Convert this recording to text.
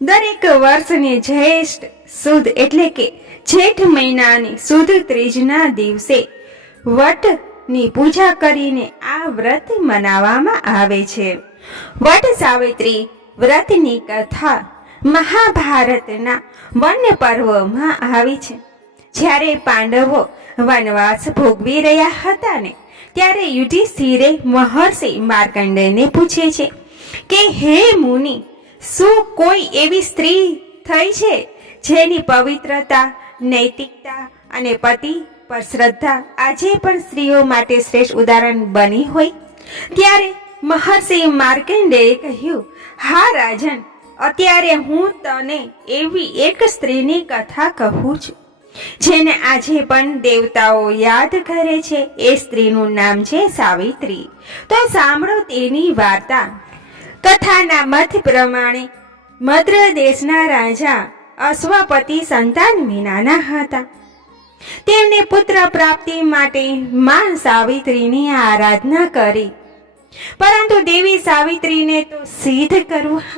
દરેક વર્ષને જ્યેષ્ઠ સુદ એટલે કે જેઠ મહિનાની સુદ ત્રીજના દિવસે વટની પૂજા કરીને આ વ્રત મનાવવામાં આવે છે. વટ સાવિત્રી વ્રતની કથા મહાભારતના વન પર્વમાં આવી છે. જ્યારે પાંડવો વનવાસ ભોગવી રહ્યા હતા ને, ત્યારે યુધિષ્ઠિરે મહર્ષિ માર્કંડેયને પૂછે છે કે, હે મુનિ શું કોઈ એવી સ્ત્રી થઈ છે જેની પવિત્રતા, નૈતિકતા અને પતિ પર શ્રદ્ધા આજે પણ સ્ત્રીઓ માટે શ્રેષ્ઠ ઉદાહરણ બની હોય? ત્યારે મહર્ષિ માર્કેન્ડેએ કહ્યું, હા રાજન, અત્યારે હું તને એવી એક સ્ત્રીની કથા કહું છું, જેને આજે પણ દેવતાઓ યાદ કરે છે. એ સ્ત્રીનું નામ છે સાવિત્રી. તો સાંભળો તેની વાર્તા. કથાના મત પ્રમાણે મદ્ર દેશના રાજા અશ્વપતિ સંતાન વિનાના હતા. તેમને પુત્ર પ્રાપ્તિ માટે માં સાવિત્રીની આરાધના કરી. પરંતુ દેવી સાવિત્રીને તો સિદ્ધ કરવું